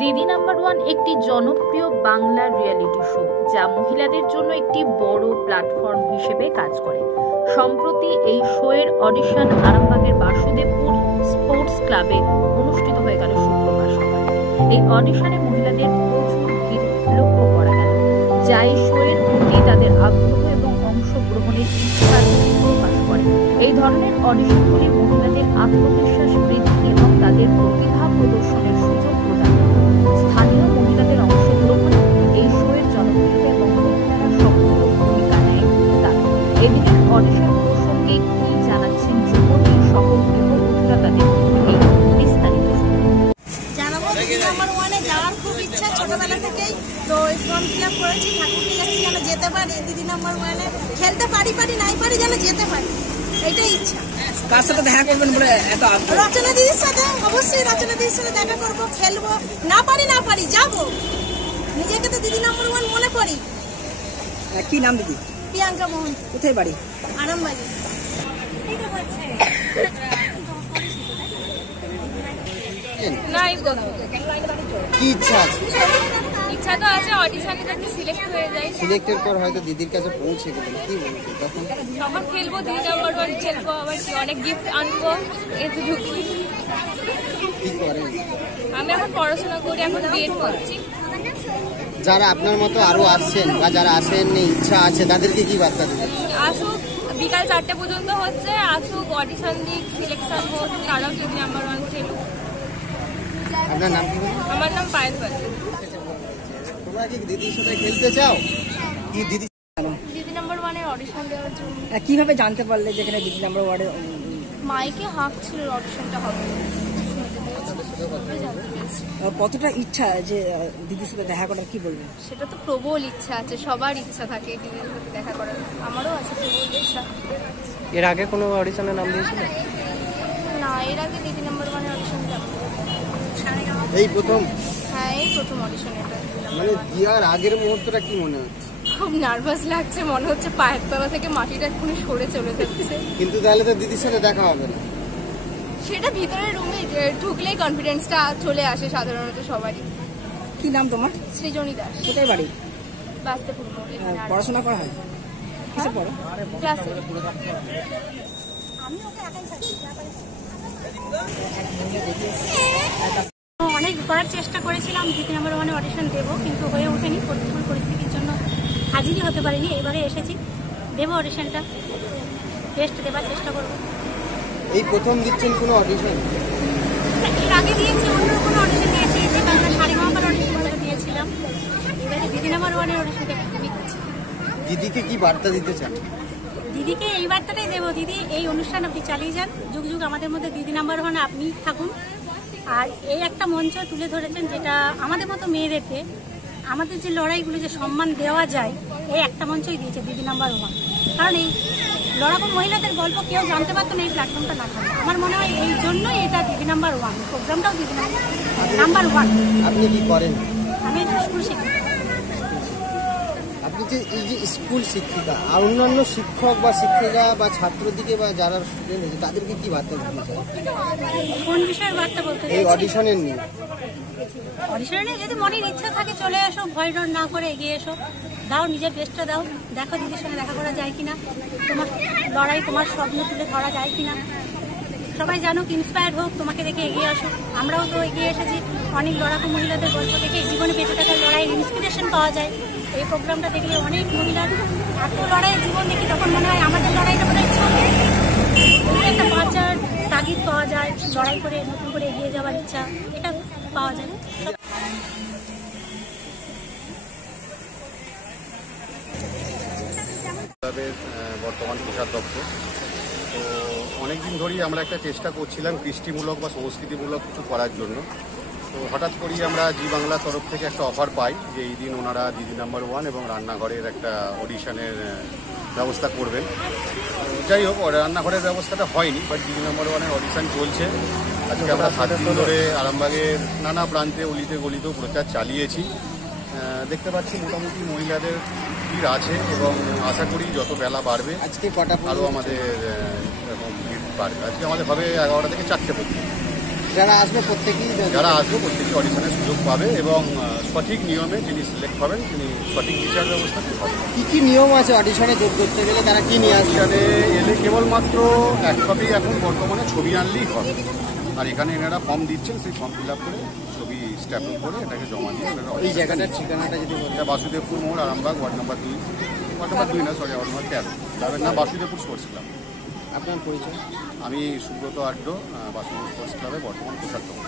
দিদি number one একটি জনপ্রিয় বাংলা রিয়েলিটি শো যা মহিলাদের জন্য একটি বড় প্ল্যাটফর্ম হিসেবে কাজ করে। সম্প্রতি এই শোয়ের অডিশন আরামবাগের বাসুদেবপুর স্পোর্টস ক্লাবে অনুষ্ঠিত হয়ে গেল শুক্রবার সকালে। এই অডিশনে মহিলাদের প্রচুর ভিড় লক্ষ্য করা গেল, যা এই শোয়ের প্রতি তাদের আগ্রহ এবং অংশগ্রহণের ইচ্ছার প্রকাশ করে। এই ধরনের অডিশনগুলি মহিলাদের আত্মবিশ্বাস বৃদ্ধি এবং তাদের প্রতিভা প্রদর্শনের সুযোগ প্রদান করে। স্থানীয় মহিলাদের অংশগ্রহণ এই শোয়ের জনপ্রিয়তা এবং মহিলারা সক্রিয় ভূমিকা নেয় তার। এদিনের অডিশন প্রসঙ্গে কি জানাচ্ছেন যুবতী সহ গৃহবধূরা তাদের এই বিস্তারিত জানাবো। দিদি নাম্বার ওয়ানে যাওয়ার খুব ইচ্ছা ছোটবেলা থেকেই, তো ফর্ম ফিল আপ করেছি। ঠাকুরকে যাচ্ছি যেন যেতে পারি, দিদি নাম্বার ওয়ানে খেলতে পারি নাই পারি যেন যেতে পারি, এটাই ইচ্ছা। কার সাথে দেখা করবেন বলে এত আগ্রহ? রচনা দিদির সাথে, অবশ্যই রচনা দিদির সাথে দেখা করবো, খেলবো, না পারি যাবো। নিজেকে তো দিদি নাম্বার ওয়ান মনে করি। কি নাম দিদি? প্রিয়াঙ্কা মোহন। কোথায় বাড়ি? আরামবাগে। কি ইচ্ছা আছে? ইচ্ছা তো আছে অডিশনে যাতে সিলেক্ট হয়ে যায়, সিলেক্টের পর হয়তো দিদির কাছে পৌঁছে গেলেন, কি বলবেন তখন? তখন খেলবো, দিদি নাম্বার ওয়ান খেলবো, আবার কি অনেক গিফট আনবো, এতটুকু। কি করেন? আমি এখন পড়াশোনা করি, এখন বিএড করছি। যারা আপনার মতো আরো আসছেন বা যারা আসেননি ইচ্ছা আছে তাদেরকে কি বার্তা দেবেন? আসুক, বিকাল 4টে পর্যন্ত হচ্ছে, আসুক, অডিশন দিক, সিলেকশন হোক, তারাও দিদি নাম্বার ওয়ান খেলুক। আপনার নাম কি? আমার নাম পায়েল পাল। তোমরা কি দিদির সাথে খেলতে চাও? কি দিদি দিদি নাম্বার ওয়ানের অডিশন দেওয়ার জন্য। কিভাবে জানতে পারলে যেখানে দিদি নাম্বার ওয়ার্ডে? মাইকে হাঁক ছিল অডিশনটা হবে, কতটা ইচ্ছা যে দিদির সাথে দেখা করার, কি বলবেন? সেটা তো প্রবল ইচ্ছা আছে, সবার ইচ্ছা থাকে দিদির সাথে দেখা করার, আমারও আছে প্রবল ইচ্ছা। এর আগে কোনো অডিশনে নাম দিয়েছিল? না, এর আগে দিদি নাম্বার ওয়ানের অডিশন যাব। এই প্রথম? হ্যাঁ, এই প্রথম অডিশন এটা। মানে দিয়ার আগের মুহূর্তটা কি মনে হচ্ছে? খুব নার্ভাস লাগছে, মনে হচ্ছে পায়ের তলা থেকে মাটিটা এক্ষুনি সরে চলে যাচ্ছে। কিন্তু তাহলে তো দিদির সাথে দেখা হবে না। সেটা ভিতরে রুমে ঢুকলেই কনফিডেন্সটা চলে আসে সাধারণত সবারই। কি নাম তোমার? সৃজনী দাস। কোথায় বাড়ি? বাস্তেপুর। পড়াশোনা করা হয়? কিসে পড়ো? ক্লাসে। অনেক করার চেষ্টা করেছিলাম দিদি নাম্বার ওয়ানে অডিশন দেবো, কিন্তু হয়ে ওঠেনি, প্রতিকূল পরিস্থিতির জন্য হাজিরই হতে পারিনি। এবারে এসেছি, দেবো অডিশনটা, বেস্ট দেবার চেষ্টা করবো। এই প্রথম দিচ্ছেন কোনো অডিশন? এর আগে দিয়েছি, অন্য কোনো অডিশন দিয়েছি, যে বাংলা সারেগামাপার অডিশনটা দিয়েছিলাম। এবারে দিদি নাম্বার ওয়ানের অডিশনটা খুবই দিচ্ছি। দিদিকে কি বার্তা দিতে চান? দিদিকে এই বার্তাটাই দেবো, দিদি এই অনুষ্ঠান আপনি চালিয়ে যান, যুগ যুগ আমাদের মধ্যে দিদি নাম্বার ওয়ান আপনি থাকুন। আর এই একটা মঞ্চ তুলে ধরেছেন যেটা আমাদের মতো মেয়েদেরকে আমাদের যে লড়াইগুলো যে সম্মান দেওয়া যায়, এই একটা মঞ্চই দিয়েছে দিদি নাম্বার ওয়ান। কারণ এই লড়াকু মহিলাদের গল্প কেউ জানতে পারতো না এই প্ল্যাটফর্মটা না থাকতো। আমার মনে হয় এই জন্যই এটা দিদি নাম্বার ওয়ান, প্রোগ্রামটাও দিদি নাম্বার ওয়ান। আপনি কি করেন? আমি স্কুল শিক্ষিকা। আপনি যে এই যে স্কুল শিক্ষিকা, আর অন্যান্য শিক্ষক বা শিক্ষিকা বা ছাত্রদিকে বা যারা স্টুডেন্ট আছে তাদেরকে কি বার্তা দিতে চান? কোন বিষয়ের বার্তা বলতে এই চাইছি? অডিশনের নিয়ে। অডিশনে যদি মনের ইচ্ছা থাকে চলে এসো, ভয় ডর না করে এগিয়ে এসো, দাও নিজের বেস্টটা দাও, দেখো দিদির সঙ্গে দেখা করা যায় কিনা, তোমার লড়াই তোমার স্বপ্ন তুলে ধরা যায় কিনা। সবাই জানুক, ইন্সপায়ার হোক, তোমাকে দেখে এগিয়ে আসো। আমরাও তো এগিয়ে এসেছি, অনেক লড়াকু মহিলাদের গল্প দেখে জীবনে বেঁচে থাকার লড়াইয়ের ইন্সপিরেশন পাওয়া যায়। এই প্রোগ্রামটা দেখলে অনেক মহিলার এত লড়াইয়ের জীবন দেখি, তখন মনে হয় আমাদের লড়াইটা মনে হয় চলবে, একটা বাঁচার তাগিদ পাওয়া যায়, লড়াই করে নতুন করে এগিয়ে যাওয়ার ইচ্ছা এটা পাওয়া যায়। বর্তমান কোষাধ্যক্ষ, তো অনেকদিন ধরেই আমরা একটা চেষ্টা করছিলাম কৃষ্টিমূলক বা সংস্কৃতিমূলক কিছু করার জন্য। তো হঠাৎ করেই আমরা জি বাংলার তরফ থেকে একটা অফার পাই যে এই দিন ওনারা দিদি নাম্বার ওয়ান এবং রান্নাঘরের একটা অডিশনের ব্যবস্থা করবেন। যাই হোক, রান্নাঘরের ব্যবস্থাটা হয়নি, বাট দিদি নাম্বার ওয়ানের অডিশন চলছে। আজকে আমরা 7 দিন ধরে আরামবাগের নানা প্রান্তে অলিতে গলিতেও প্রচার চালিয়েছি। দেখতে পাচ্ছি মোটামুটি মহিলাদের ভিড় আছে এবং আশা করি যত বেলা বাড়বে আজকে কটা আরও আমাদের ভিড় বাড়বে। আজকে আমাদের হবে 11টা থেকে 4টে পর্যন্ত। যারা আসবে প্রত্যেকেই অডিশনের সুযোগ পাবে এবং সঠিক নিয়মে যিনি সিলেক্ট হবেন তিনি সঠিক বিচার ব্যবস্থা পাবেন। কি কি নিয়ম আছে অডিশনে যোগ করতে গেলে, তারা কি নিয়ে আসবে? এখানে এলে কেবলমাত্র এক কপি এখন বর্তমানে ছবি আনলেই হবে। আর এখানে এনারা ফর্ম দিচ্ছেন, সেই ফর্ম ফিল আপ করে ছবি স্ট্যাম্প করে এটাকে জমা দিয়ে এই জায়গাটার ঠিকানাটা যদি বলেন। এটা বাসুদেবপুর মোড়, Arambagh, ward number 2, ward number 2 না, সরি, ওয়ার্ড নাম্বার 13। ক্লাবের নাম বাসুদেবপুর স্পোর্টস ক্লাব। আপনার পরিচয়? আমি সুব্রত আড্ড, বাসুদেবপুর স্পোর্টস ক্লাবে বর্তমান কোষাধ্যক্ষ।